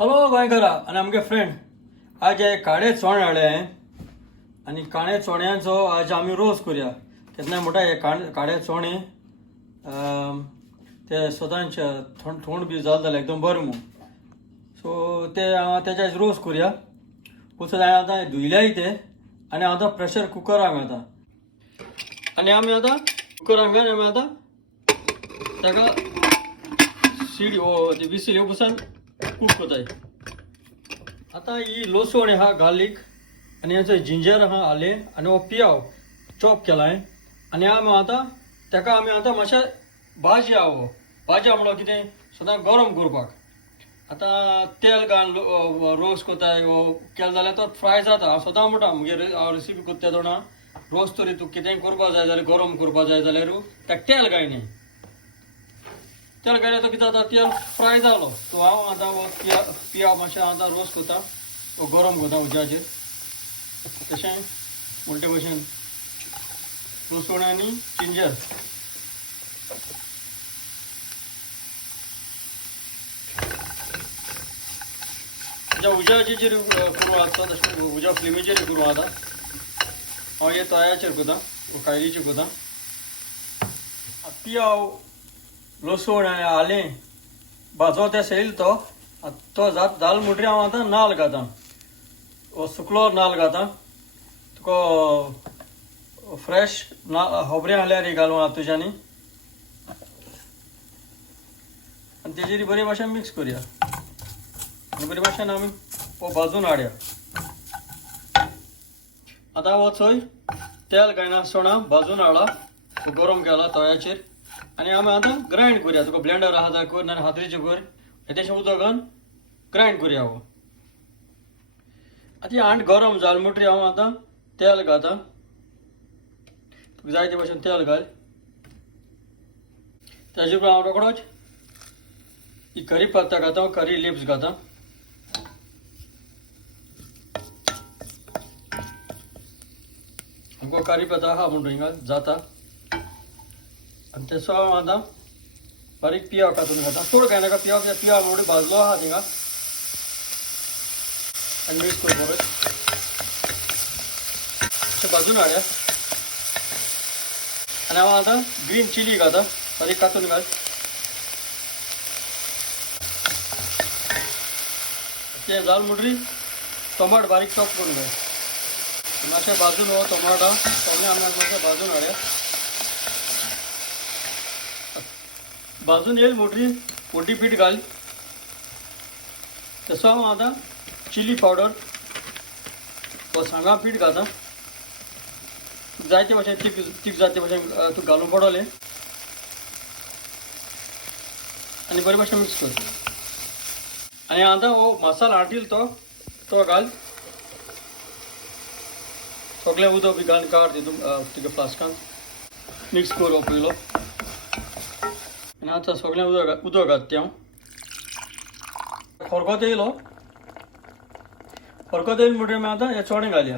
Hello गोंयकारा आणि आमगे friend आज हे काळे चोणे हाडले आणि काळे चोण्यांचो आज आमी रोस करूया. केन्ना म्हणटा हे काळे चोणे ते स्वतांचे थोंड बी जाल जाल्यार एकदम बरें म्हणून. सो ते तेचे आज रोस करूया. पळय हांवें आतां धुयल्याय ते आनी आतां प्रेशर कुकराक घालता आनी आमी आतां कुकराक घालून आमी आतां ताका सीड ती विसील येवपासून कूक करताय. आता ही लसूण हा गार्लिक आणि याचं जिंजर हा आले आणि हो पियाव चॉप केलाय आणि आमी आतां ताका आमी आतां मातशें भाजी आहो भाजी म्हणल्यार कितें सदां गरम करपाक. आतां तेल घालून रोस कोताय केलो जाल्यार तो फ्राय जाता. हांव सदां म्हणटा म्हगे रेसिपी करता तेदोना रोस तरी तूं कितेंय करपा जाय जाल्यार गरम करपा जाय जाल्यार ताका तेल घाय न्ही. तेल घायल्यार तो कितें जाता तेल फ्राय जालो सो हांव आतां पियाव मातशें आतां रोस करता गरम करता उज्याचेर तशें उलटे भशेन लसूण आनी जिंजर उज्याचेर करूं आसता तशें उज्या फ्लेमीचेर करूं आतां. हांव हे तव्याचेर करता कायलीचेर करता. पियाव लसूण आनी आलें भाजो ते सैल तो जाल म्हणटरी हांव आतां नाल्ल घालता. सुकलो नाल्ल घालता. तुका फ्रेश खोबरें आहल्यार घालूं आतां तुज्यांनी आनी तेजेर बरे भाशेन मिक्स करुया आनी बरे भाशेन आमी भाजून हाडया. आतां हो चोय तेल घायनासतना भाजून हाडला गरम केला तव्याचेर आनी आमी आतां ग्रायंड करुया. तुका ब्लेंडर आहा जाल्यार कर नाल्यार हातरीचेर कर येदेशें उदक घालून ग्रायंड करुया. हो आतां हांड गरम जाल म्हणटरी हांव आतां तेल घालता. तुका जाय ते भाशेन तेल घाल. तेजे उपरांत हांव रोखडोच ही करी पत्ता घालता करी लिव्स घालता. आमकां करी पत्ता आहा म्हणटो हिंगा जाता आनी तेसो हांव आतां बारीक पियाव कातून घालता. चड काय नाका पियाव म्हणून भाजलो आहा थिंगा आनी मिक्स करून बरें अशें भाजून हाडया. आनी हांव आतां ग्रीन चिली घालता बारीक कातून घाल. तें जाल म्हणटरी टोमाट बारीक चॉप करून घाल. मातशें भाजून हो टोमाटा सगळें आमी मातशें भाजून हाडया. भाजून येयल म्हणटरी पोटी पीठ घाल. तसो हांव आतां चिली पावडर वा सांगा पीठ घालता. जायते भाशेन तीख जाय ते भाशेन तुका घालूंक पडटलें आनी बरे भाशेन मिक्स कर. आनी आतां हो मसालो हाडिल्लो तो घाल. सगळें उदक बी घालून काड तुका फ्लास्कान मिक्स कर हो पयलो आनी आतां सगळें उदक घालता हांव. खरकोत येयलो म्हणटरी आमी आतां हे चोणे घालया.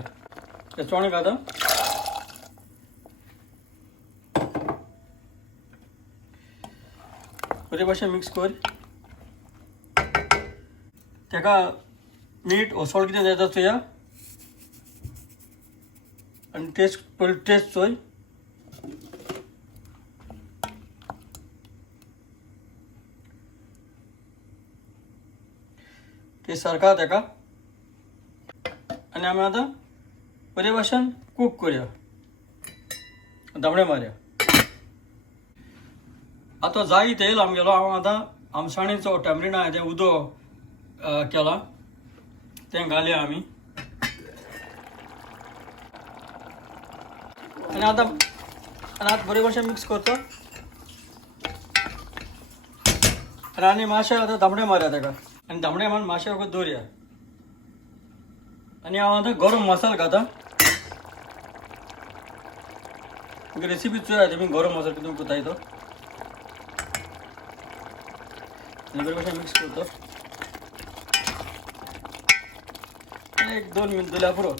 हे चोणे घालता बरे भाशेन मिक्स कर. ताका मीठ वो सॉल्ट कितें जाय चोया आनी टेस्ट चोय. टेस्ट सारका ताका आनी आमी आतां बरे भाशेन कूक करुया धामणे मारया. आतां जाय येयल आमगेलो हांव आतां आमसाणीचो टॅमरिना तें उदक केलां तें घालया आमी आनी आतां बरे भाशेन मिक्स करता आनी मातशें आतां धामणे मारया ताका आनी धामणे मारून मातशें वगत दवरया. आनी हांव आतां गरम मसालो घालता. तुमकां रेसिपी चोया तुमी गरम मसालो कितें करताय तो आनी बरे भाशेन मिक्स करता. एक 2 मिनट दिल्यार पुरो.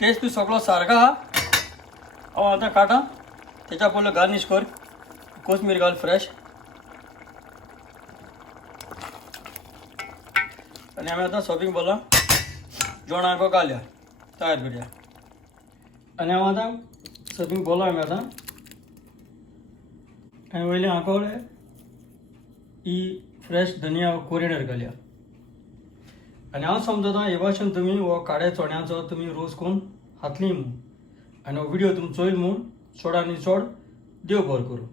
टेस्ट बी सगळो सारको आहा. हांव आतां काटा तेच्या पयलो गार्निश कर कोथमीर घाल फ्रेश आणि आम्ही आता शॉपिंग बोला जेवण आंको घालया तयार करूया आणि हांव आतां शॉपिंग बोला आमी आतां आनी वयले आंकोळे ही फ्रेश धनिया कोरिएंडर घालया आनी हांव समजता हे भाशेन तुमी हो काड्या चोण्याचो तुमी रोस करून हातली म्हूण आनी हो व्हिडिओ तुमी चोयल म्हूण चड आनी चड देव बरें करूं.